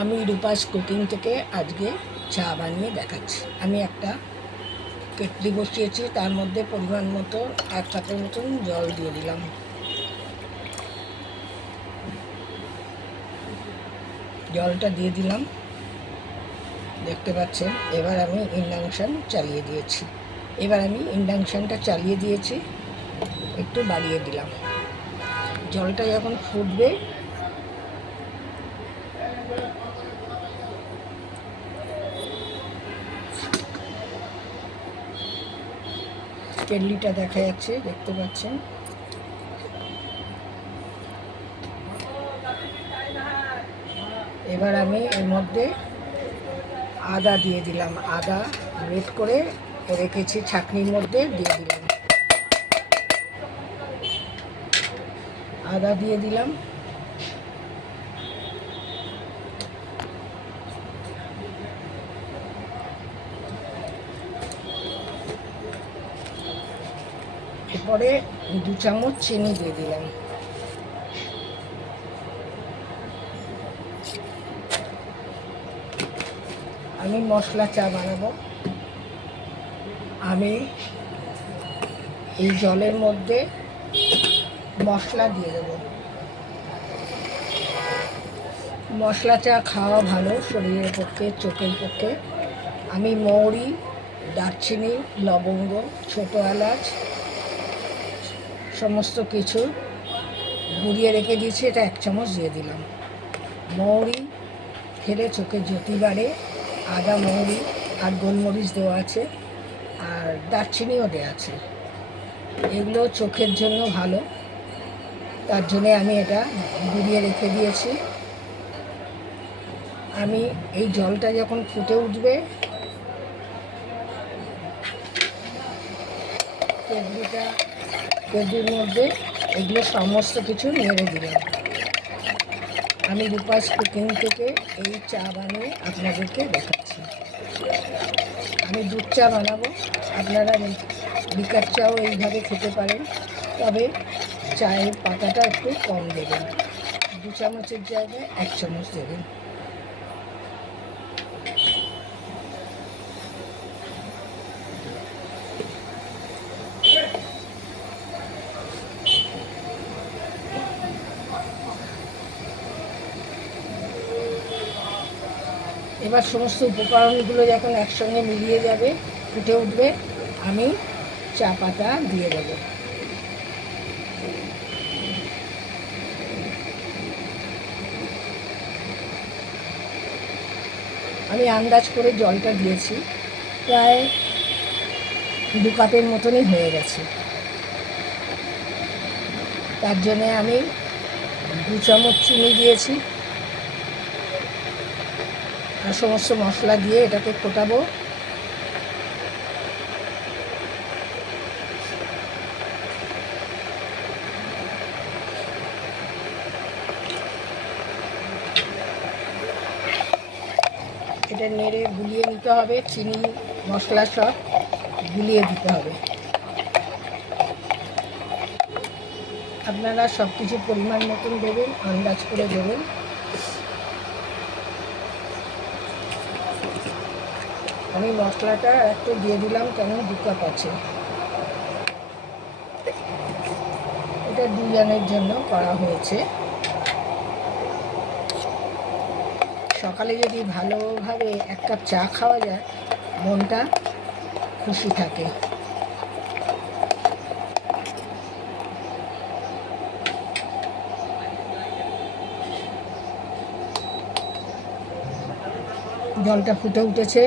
আমি রূপাস কুকিং থেকে আজকে চা বানিয়ে দেখাচ্ছি। আমি একটা কেটলি বসিয়েছি, তার মধ্যে পরিমাণ মতো 1 কাপের মতন জল দিয়ে দিলাম। জলটা দিয়ে দিলাম, দেখতে পাচ্ছেন। এবার আমি ইন্ডাকশান চালিয়ে দিয়েছি। একটু বাড়িয়ে দিলাম। জলটা যখন ফুটবে কেটলিটা দেখা যাচ্ছে, দেখতে পাচ্ছেন। এবার আমি এর মধ্যে আদা দিয়ে দিলাম। আদা গ্রেট করে রেখেছি, ছাঁকনির মধ্যে দিয়ে দিলাম। আদা দিয়ে দিলাম। এরপরে 2 চামচ চিনি দিয়ে দিলাম। আমি মশলা চা বানাবো। আমি এই জলের মধ্যে মশলা দিয়ে দেব। মশলা চা খাওয়া ভালো শরীরের পক্ষে, চোখের পক্ষে। আমি মৌরি, দারচিনি, লবঙ্গ, ছোটো এলাচ সমস্ত কিছু গুঁড়িয়ে রেখে দিয়েছি, এটা 1 চামচ দিয়ে দিলাম। মৌরি খেলে চোখে জ্যোতি বাড়ে। আদা, মৌরি আর গোলমরিচ দেওয়া আছে, আর দারচিনিও দেওয়া আছে। এগুলো চোখের জন্য ভালো, তার জন্যে আমি এটা গুঁড়িয়ে রেখে দিয়েছি। আমি এই জলটা যখন ফুটে উঠবে, কেটলির মধ্যে এগুলো সমস্ত কিছু নেড়ে দিলাম। আমি রূপাস কুকিং থেকে এই চা বানিয়ে আপনাদেরকে দেখাচ্ছি। আমি দুধ চা বানাবো, আপনারা লিকার চাও এইভাবে খেতে পারেন, তবে চায়ের পাতাটা একটু কম দেবেন। 2 চামচের জায়গায় 1 চামচ দেবেন। এবার সমস্ত উপকরণগুলো যখন একসঙ্গে মিলিয়ে যাবে, ফুটে উঠবে, আমি চা পাতা দিয়ে দেব। আমি আন্দাজ করে জলটা দিয়েছি, প্রায় 2 কাপের মতনই হয়ে গেছে। তার জন্যে আমি 2 চামচ চিনি দিয়েছি, আর সমস্ত মশলা দিয়ে এটাকে ফোটাবো। এটা নেড়ে গুলিয়ে নিতে হবে, চিনি মশলা সব গুলিয়ে দিতে হবে। আপনারা সব কিছু পরিমাণ মতন দেবেন, আন্দাজ করে দেবেন। আমি মশলাটা একটু দিয়ে দিলাম, কেন 2 কাপ আছে। এটা 2 জনের জন্য করা হয়েছে। সকালে যদি ভালোভাবে 1 কাপ চা খাওয়া যায়, মনটা খুশি থাকে। জলটা ফুটে উঠেছে।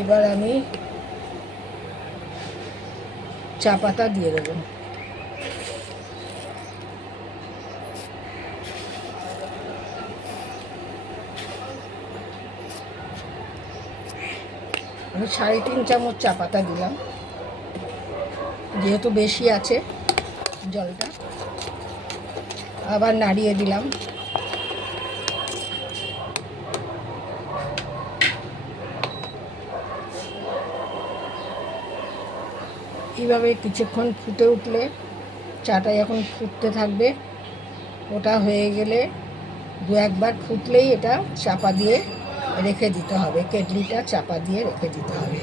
এবার আমি চা পাতা দিয়ে দেবো। আমি 3.5 চামচ চা পাতা দিলাম, যেহেতু বেশি আছে জলটা। আবার নাড়িয়ে দিলাম। এইভাবে কিছুক্ষণ ফুটে উঠলে চাটা এখন ফুটতে থাকবে। ওটা হয়ে গেলে দু একবার ফুটলেই এটা চাপা দিয়ে রেখে দিতে হবে, কেটলিটা চাপা দিয়ে রেখে দিতে হবে।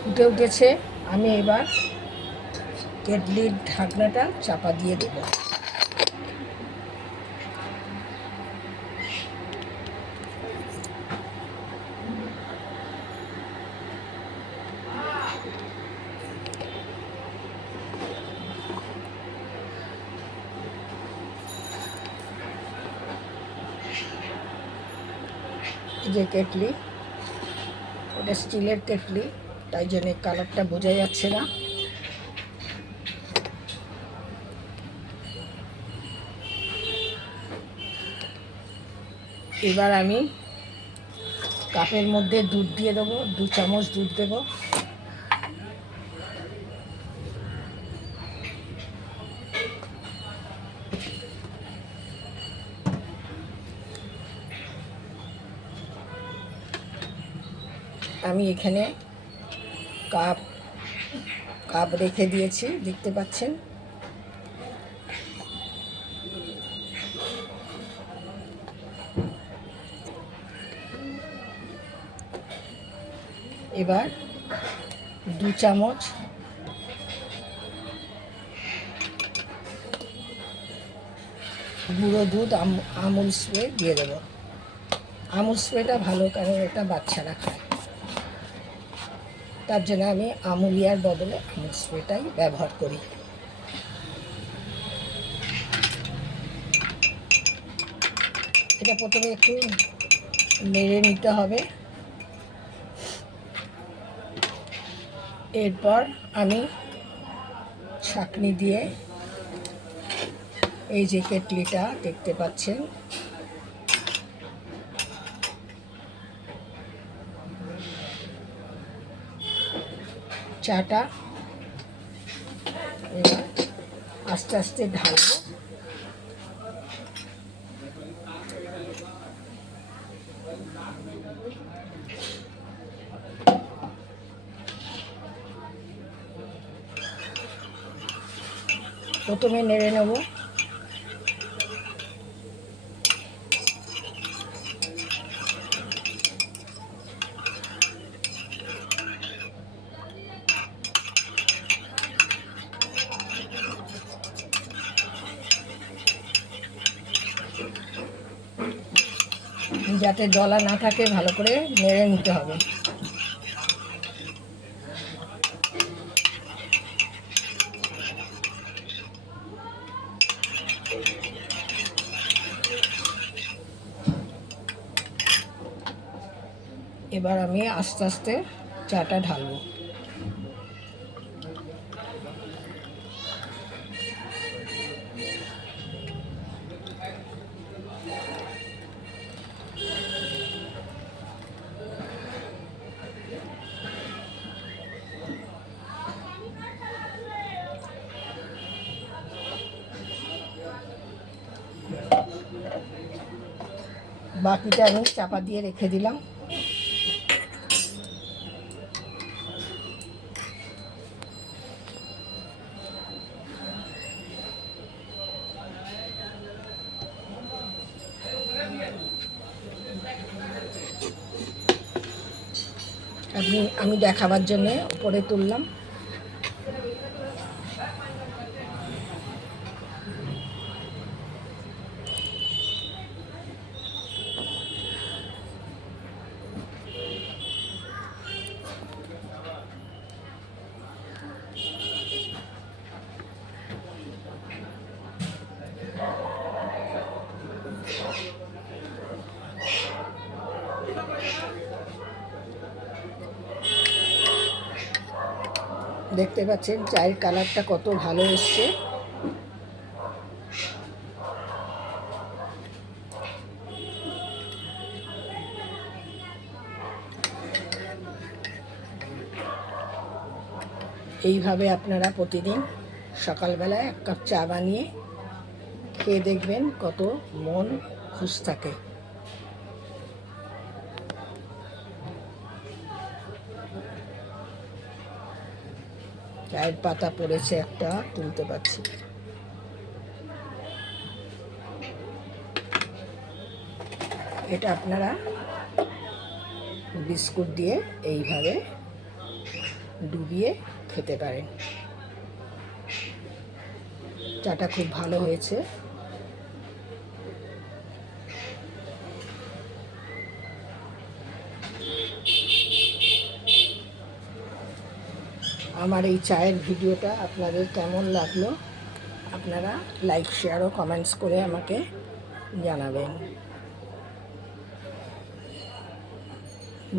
ফুটে উঠেছে, আমি এবার কেটলির ঢাকনাটা চাপা দিয়ে দেব। যে কেটলি, ওটা স্টিলের কেটলি, তাই জন্য কালারটা বোঝা যাচ্ছে না। এবার আমি কাপের মধ্যে দুধ দিয়ে দেবো, 2 চামচ দুধ দেবো। আমি এখানে কাপ কাপ রেখে দিয়েছি, দেখতে পাচ্ছেন। এবার 2 চামচ গুঁড়ো দুধ আমুল স্প্রে দিয়ে দেবো। আমুল স্প্রেটা ভালো, কারণ এটা বাচ্চারা খায়, তার জন্য আমি আমুলিয়ার বদলে আমুল স্প্রেটাই ব্যবহার করি। এটা প্রথমে একটু নেড়ে নিতে হবে। এরপর আমি ছাঁকনি দিয়ে, এই যে কেটলিটা দেখতে পাচ্ছেন, চাটা এবার আস্তে আস্তে ঢালবো। প্রথমে নেড়ে নেব। যাতে দলা না থাকে, ভালো করে নেড়ে নিতে হবে। এবার আমি আস্তে আস্তে চাটা ঢালবো। বাকিটা আমি চাপা দিয়ে রেখে দিলাম। আমি দেখাবার জন্যে উপরে তুললাম। দেখতে পাচ্ছেন চায়ের কালারটা কত ভালো এসছে। এইভাবে আপনারা প্রতিদিন সকালবেলায় 1 কাপ চা বানিয়ে খেয়ে দেখবেন কত মন খুশ থাকে। চায়ের পাতা পড়েছে একটা, তুলতে পারছি। এটা আপনারা বিস্কুট দিয়ে এইভাবে ডুবিয়ে খেতে পারেন। চাটা খুব ভালো হয়েছে। আমার এই চায়ের ভিডিওটা আপনাদের কেমন লাগলো আপনারা লাইক, শেয়ার ও কমেন্টস করে আমাকে জানাবেন।